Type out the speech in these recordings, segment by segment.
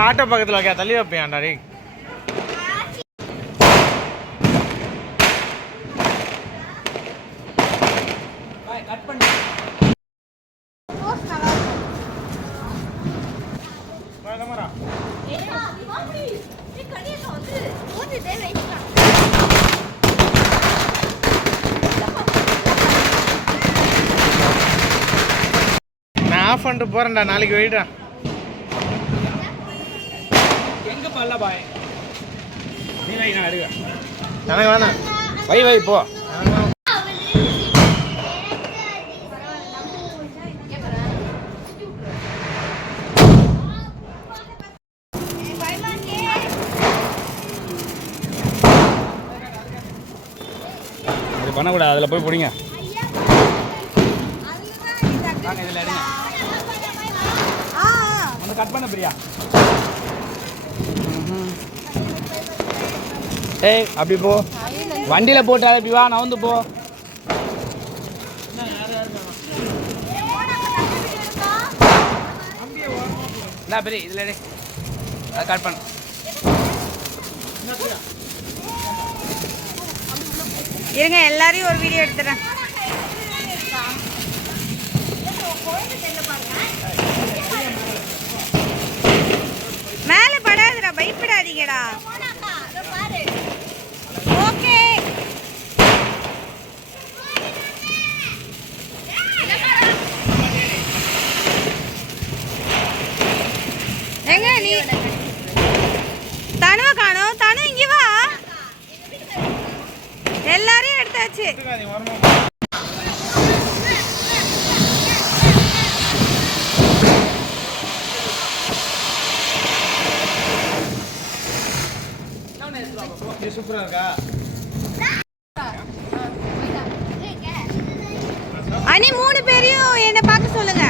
Auto பக்கத்தில் வைக்க தள்ளி வைப்பேன் டேய் பண்ணி நான் ஆஃப் பண்ணிட்டு போகிறேன்டா நாளைக்கு வெயிட்டா எனக்கு வேணாம். வை வை போ. பண்ணக்கூடாது அதில் போய் பிடிங்க. இதில் எடுங்க வந்து கட் பண்ண பிரியா? ஏய் அப்படி போ. வண்டியில் போட்டு அப்படி வா வந்து போ. இந்தா பெரிய இதில் அதை கட் பண்ண. இருங்க எல்லாரையும் ஒரு வீடியோ எடுத்துறேன் மேலே படாதுடா பயப்படாதீங்கடா. எல்லாரையும் எடுத்தாச்சு சூப்பராக இருக்கா அனி மூணு பேரையும் என்னை பார்க்க சொல்லுங்க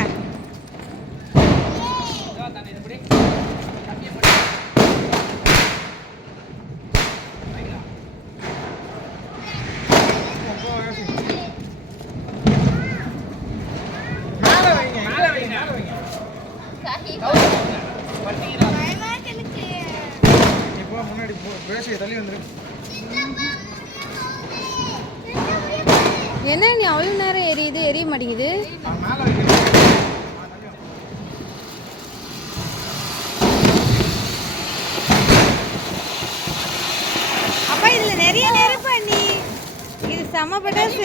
மேலே வைங்க மேலே வைங்க மேலே வைங்க இப்போ முன்னாடி தள்ளி வந்துரு என்ன நீ அவ்வளோ நேரம் எரியுது? எரிய மாட்டேங்குது. அப்பா இதுல நிறைய நேரம் நீ இது செம பட்டாசு.